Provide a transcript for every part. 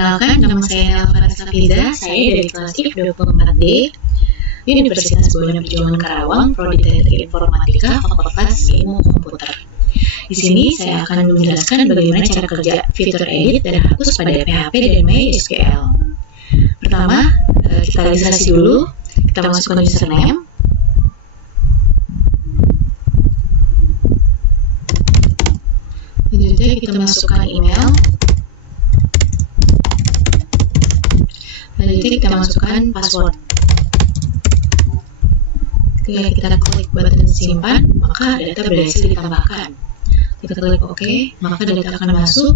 Perkenalkan, nama saya Nelva Safida, saya dari kelas IF 24D, Universitas Buana Perjuangan Karawang, Prodi Teknik Informatika, Fakultas Ilmu Komputer. Di sini saya akan menjelaskan bagaimana cara kerja fitur edit dan hapus pada PHP dan MySQL. Pertama, kita registrasi dulu, kita masukkan username. Selanjutnya kita masukkan email. Selanjutnya kita masukkan password. Ketika kita klik button simpan, maka data berhasil ditambahkan. Kita klik OK, maka data akan masuk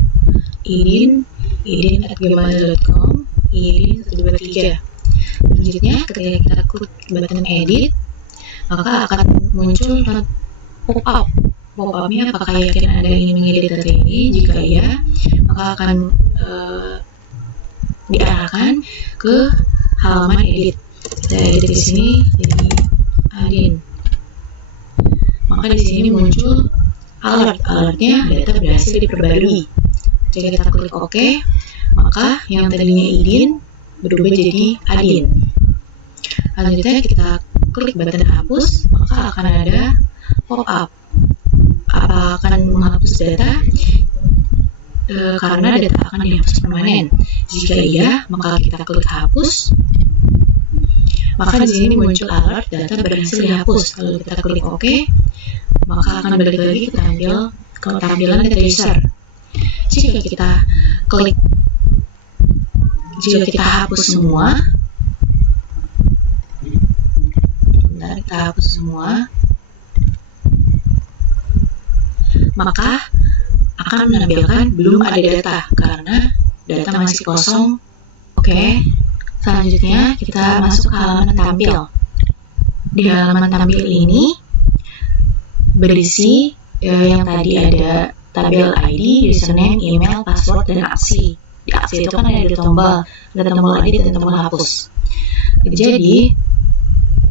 idin@gmail.com, idin123. Selanjutnya, ketika kita klik button edit, maka akan muncul pop-up. Pop-up-nya apakah yakin Anda ingin mengedit data ini? Jika iya, maka akan diarahkan ke halaman edit. Kita edit di sini jadi adin. Maka di sini muncul alertnya data berhasil diperbarui. Jika kita klik OK, maka yang tadinya idin berubah jadi adin. Selanjutnya kita klik button hapus, maka akan ada pop-up. Apa akan menghapus data? Karena data akan dihapus permanen. Jika iya, maka kita klik hapus. Maka di sini muncul alert data berhasil dihapus. Kalau kita klik OK, maka akan balik lagi ke tampilan data user. Jika kita hapus semua, maka akan menampilkan belum ada data karena data masih kosong. Oke. Selanjutnya kita masuk ke halaman tampil. Di halaman tampil ini berisi yang tadi ada tabel ID, username, email, password, dan aksi. Di aksi itu kan ada tombol edit dan tombol hapus. Jadi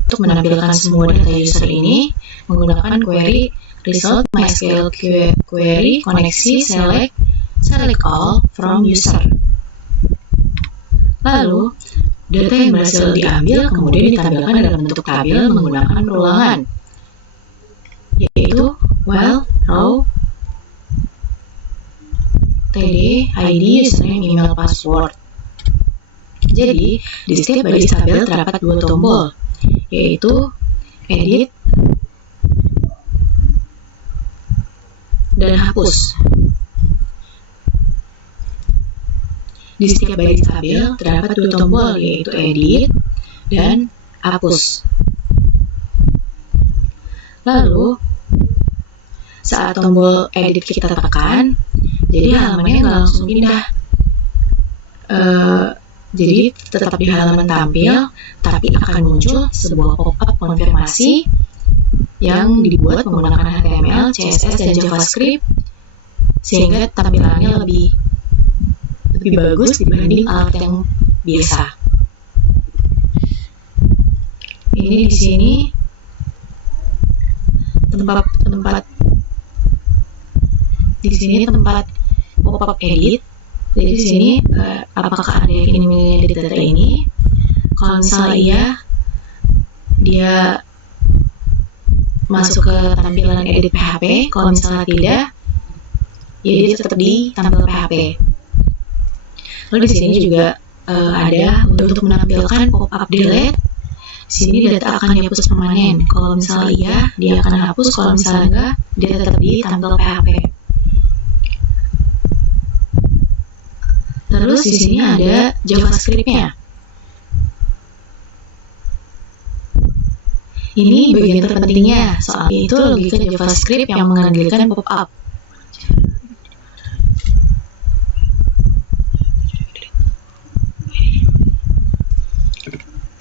untuk menampilkan semua data user ini menggunakan query result MySQL query koneksi select all from user. Lalu data yang berhasil diambil kemudian ditampilkan dalam bentuk tabel menggunakan perulangan, yaitu while row td id username email password. Jadi di setiap baris tabel terdapat dua tombol, yaitu edit dan hapus. Di setiap baris tabel terdapat dua tombol, yaitu edit dan hapus. Lalu saat tombol edit kita tekan, jadi halamannya nggak langsung pindah. Jadi tetap di halaman tampil, tapi akan muncul sebuah pop-up konfirmasi yang dibuat menggunakan HTML, CSS, dan JavaScript sehingga tampilannya lebih bagus dibanding alat yang biasa. Ini di sini tempat pop-up edit. Jadi di sini apakah Anda ingin mengedit data ini? Kalau misalnya iya, dia masuk ke tampilan edit PHP. Kalau misalnya tidak, ya dia tetap di tampil PHP. Lalu di sini juga ada untuk menampilkan pop-up delete. Di sini data akan dihapus permanen. Kalau misalnya iya, dia akan hapus. Kalau misalnya enggak, dia tetap di tampil PHP. Terus di sini ada JavaScript-nya. Ini bagian terpentingnya, soalnya itu logika JavaScript yang menghadirkan pop-up.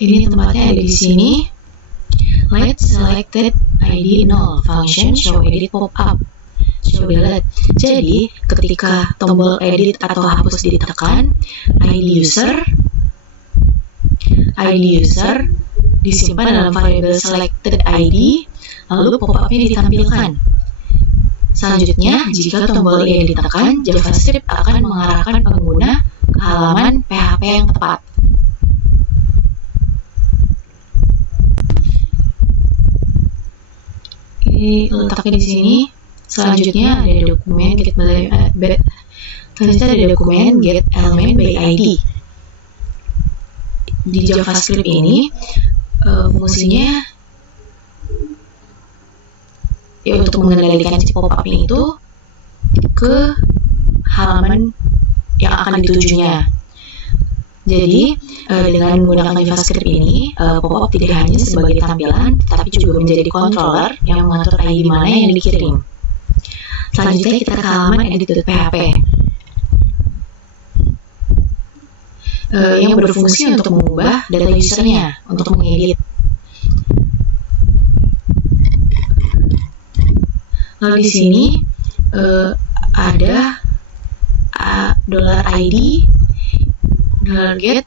Ini tempatnya ada di sini. Let selected ID null function show edit pop-up. Show delete. Jadi ketika tombol edit atau hapus ditekan, ID user disimpan dalam variabel selected ID, lalu pop-up-nya ditampilkan. Selanjutnya, jika tombol ini ditekan, JavaScript akan mengarahkan pengguna ke ke halaman PHP yang tepat. Ini letaknya di sini. Selanjutnya ada dokumen get element by ID. Di JavaScript ini fungsinya ya untuk mengendalikan si pop-up itu ke halaman yang akan ditujunya. Jadi dengan menggunakan JavaScript ini, pop-up tidak hanya sebagai tampilan, tetapi juga menjadi controller yang mengatur ID mana yang dikirim. Selanjutnya kita ke halaman edit.php yang berfungsi untuk mengubah data usernya, untuk mengedit. Lalu di sini ada $ID $get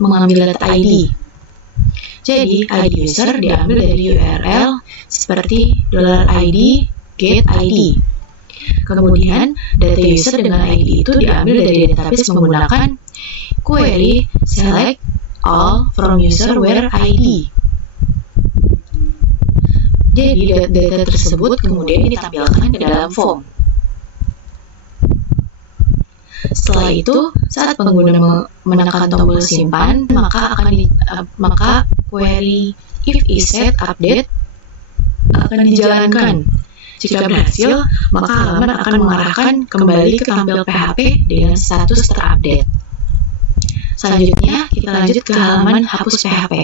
mengambil data ID. Jadi ID user diambil dari URL seperti $ID get ID. Kemudian data user dengan ID itu diambil dari database menggunakan query select all from user where ID. Jadi data tersebut kemudian ditampilkan ke dalam form. Setelah itu, saat pengguna menekan tombol simpan, maka query if isSet update akan dijalankan. Jika berhasil, maka halaman akan mengarahkan kembali ke tampil PHP dengan status terupdate. Selanjutnya, kita lanjut ke halaman hapus PHP.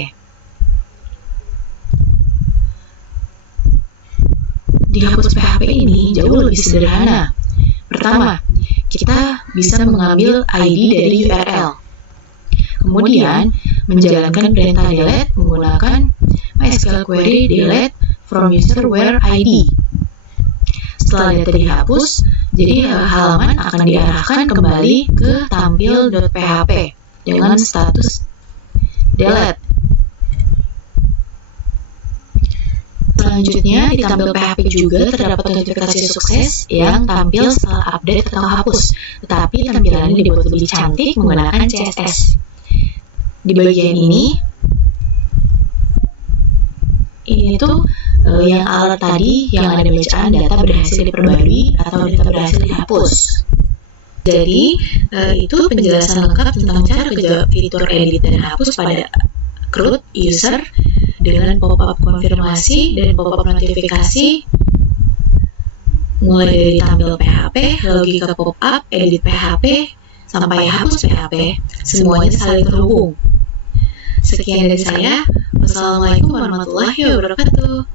Di hapus PHP ini jauh lebih sederhana. Pertama, kita bisa mengambil ID dari URL. Kemudian, menjalankan perintah delete menggunakan MySQL query delete from user where ID. Setelah data dihapus, jadi halaman akan diarahkan kembali ke tampil.php dengan status delete. Selanjutnya, di tampil PHP juga terdapat notifikasi sukses yang tampil setelah update atau hapus, tetapi tampilannya dibuat lebih cantik menggunakan CSS. Di bagian ini tuh yang alat tadi yang ada bacaan data berhasil diperbarui atau data berhasil dihapus. Jadi, itu penjelasan lengkap tentang cara kerja fitur edit dan hapus pada root user dengan pop-up konfirmasi dan pop-up notifikasi mulai dari tampil PHP, logika pop-up, edit PHP, sampai hapus PHP, semuanya saling terhubung. Sekian dari saya. Wassalamualaikum warahmatullahi wabarakatuh.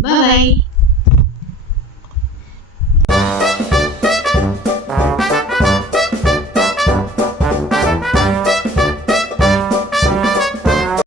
Bye!